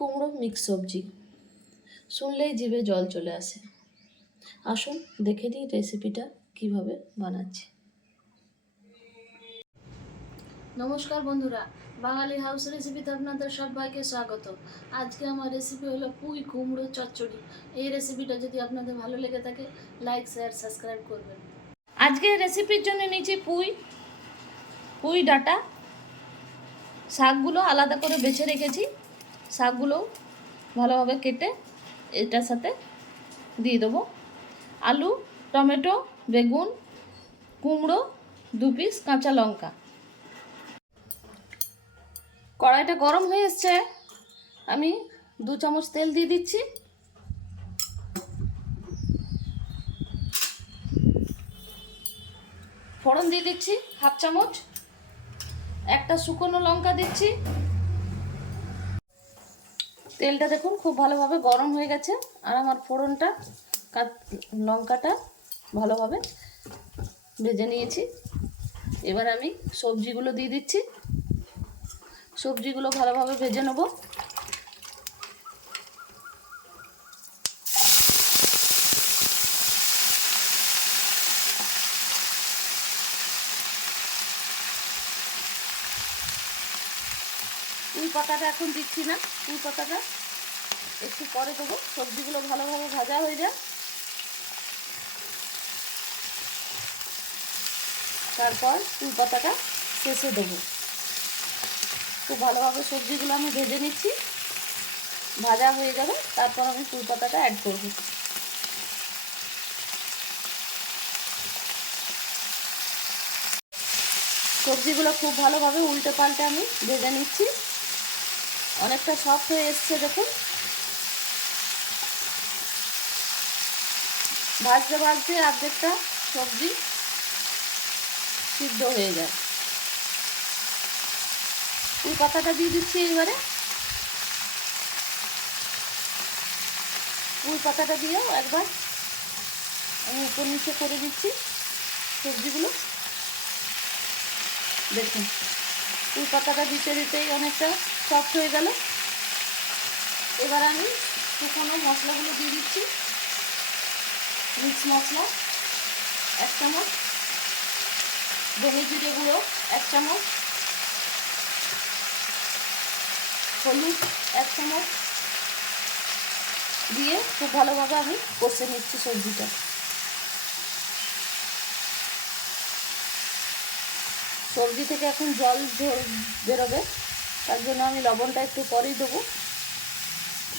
কুমড়ো মিক্স সবজি। শুনলেই জিভে জল চলে আসে। আসুন দেখে নিই রেসিপিটা কীভাবে বানাচ্ছি। নমস্কার বন্ধুরা বাঙালি হাউস রেসিপিতে আপনাদের সবাইকে স্বাগত। আজকে আমার রেসিপি হলো পুঁই কুমড়ো চচ্চড়ি। এই রেসিপিটা যদি আপনাদের ভালো লেগে থাকে লাইক শেয়ার সাবস্ক্রাইব করবেন। আজকে রেসিপির জন্য নিয়েছি পুঁই পুঁই ডাটা। শাকগুলো আলাদা করে বেছে রেখেছি। শাকগুলো ভালোভাবে কেটে এটার সাথে দিয়ে দেবো। আলু, টমেটো, বেগুন, কুমড়ো, দু পিস কাঁচা লঙ্কা। কড়াইটা গরম হয়ে এসছে। আমি দু চামচ তেল দিয়ে দিচ্ছি। ফোড়ন দিয়ে দিচ্ছি হাফ চামচ। একটা শুকনো লঙ্কা দিচ্ছি। তেলটা দেখুন, খুব ভালোভাবে গরম হয়ে গেছে। আর আমার ফোড়নটা লঙ্কাটা ভালোভাবে ভেজে নিয়েছি। এবার আমি সবজিগুলো দিয়ে দিচ্ছি। সবজিগুলো ভালোভাবে ভেজে নেব। উই পাতাটা এখন দিচ্ছি না উই পাতাটা। একটু পরে দেবো। সবজিগুলো ভালোভাবে ভাজা হয়ে যায় তারপর উই পাতাটা শেষে দেবো। খুব ভালোভাবে সবজিগুলো আমি ভেজে নিচ্ছি। ভাজা হয়ে যাবে। তারপর আমি ফুল পাতাটা অ্যাড করব। সবজিগুলো খুব ভালোভাবে উল্টে পাল্টে আমি ভেজে নিচ্ছি। অনেকটা সফট হয়ে এসছে দেখুন। ভাজতে ভাজতে অর্ধেকটা সবজি সিদ্ধ হয়ে যায়। এই পাতাটা দিয়ে দিচ্ছি এবারে ফুল পাতাটা দিয়েও একবার আমি উপর নিচে করে দিচ্ছি সবজিগুলো। দেখুন ফুল পাতাটা দিতে দিতেই অনেকটা সফট হয়ে গেল। এবার আমি শুকনো মশলাগুলো দিয়ে দিচ্ছি। মিক্স মশলা, এক চামচ। ধনে জিরে গুঁড়ো, এক চামচ। হলুদ, এক চামচ। দিয়ে খুব ভালোভাবে আমি কষে নিচ্ছি সবজিটা। সবজি থেকে এখন জল বেরোবে। তার জন্য আমি লবণটা একটু পরেই দেবো।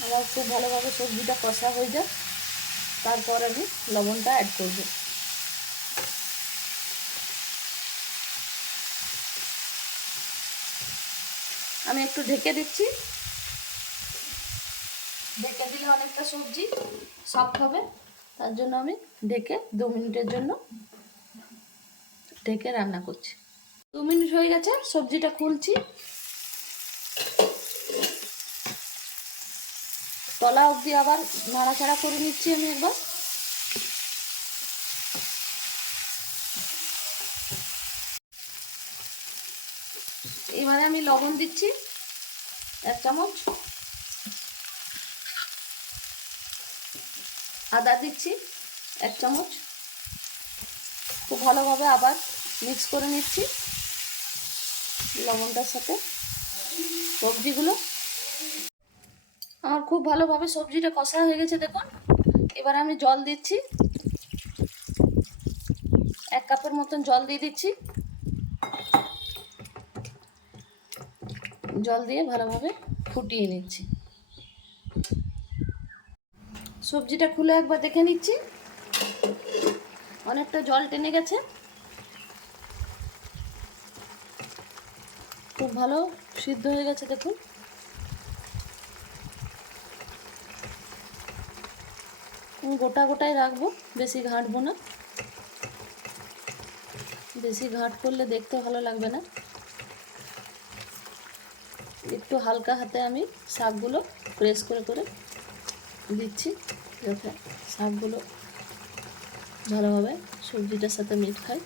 আমার খুব ভালোভাবে সবজিটা কষা হয়ে যায় তারপর আমি লবণটা অ্যাড করব। আমি একটু ঢেকে দিচ্ছি। ঢেকে দিলে অনেকটা সবজি সফট হবে। তার জন্য আমি ঢেকে দু মিনিটের জন্য ঢেকে রান্না করছি। দু মিনিট হয়ে গেছে, সবজিটা খুলছি। তলা অবধি আবার নাড়াচাড়া করে নিচ্ছি আমি একবার। এবারে আমি লবণ দিচ্ছি, এক চামচ। আদা দিচ্ছি, এক চামচ। খুব ভালোভাবে আবার মিক্স করে নিচ্ছি লবণটার সাথে। সবজিগুলো। আমার খুব ভালোভাবে সবজিটা কষা হয়ে গেছে, দেখুন। এবার আমি জল দিচ্ছি। এক কাপের মতন জল দিয়ে দিচ্ছি। জল দিয়ে ভালোভাবে ফুটিয়ে নিচ্ছি। সবজিটা খুলে একবার দেখে নিচ্ছি। অনেকটা জল টেনে গেছে। খুব ভালো সিদ্ধ হয়ে গেছে, দেখুন। গোটা গোটাই রাখব, বেশি ঘাঁটবো না। বেশি ঘাঁট করলে দেখতে ভালো লাগবে না। একটু হালকা হাতে আমি শাকগুলো প্রেস করে করে দিচ্ছি, যাতে শাকগুলো ভালোভাবে সবজিটার সাথে মিট খায়,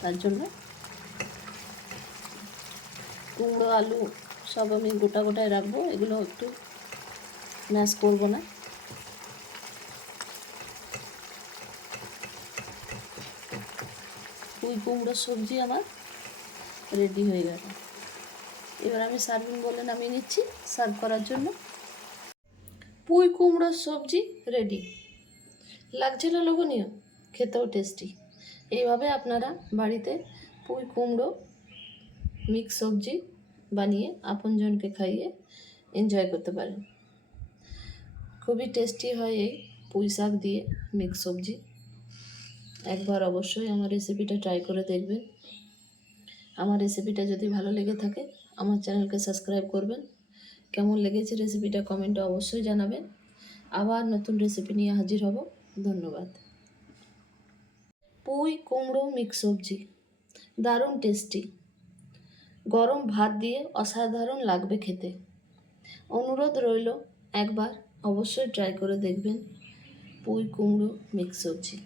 তার জন্য। কুমড়ো, আলু সব আমি গোটা গোটায় রাখব। এগুলো একটু ম্যাশ করব না। পুঁই কুমড়োর সবজি আমার রেডি হয়ে গেল। এবার আমি সার্ভিং বলে নামিয়ে নিচ্ছি সার্ভ করার জন্য। পুঁই কুমড়োর সবজি রেডি লাগছিল লোভনীয়? খেতেও টেস্টি এইভাবে আপনারা বাড়িতে পুঁই কুমড়ো মিক্স সবজি বানিয়ে আপনজনকে খাইয়ে এনজয় করতে পারেন। খুবই টেস্টি হয় এই পুঁই শাক দিয়ে মিক্স সবজি। একবার অবশ্যই আমার রেসিপিটা ট্রাই করে দেখবেন। আমার রেসিপিটা যদি ভালো লেগে থাকে, আমার চ্যানেলকে সাবস্ক্রাইব করবেন। কেমন লেগেছে রেসিপিটা কমেন্টে অবশ্যই জানাবেন। আবার নতুন রেসিপি নিয়ে হাজির হব। ধন্যবাদ। পুঁই, কুমড়ো, মিক্স সবজি, দারুণ টেস্টি গরম ভাত দিয়ে অসাধারণ লাগবে খেতে। অনুরোধ রইল, একবার অবশ্যই ট্রাই করে দেখবেন। পুঁই কুমড়ো মিক্স সবজি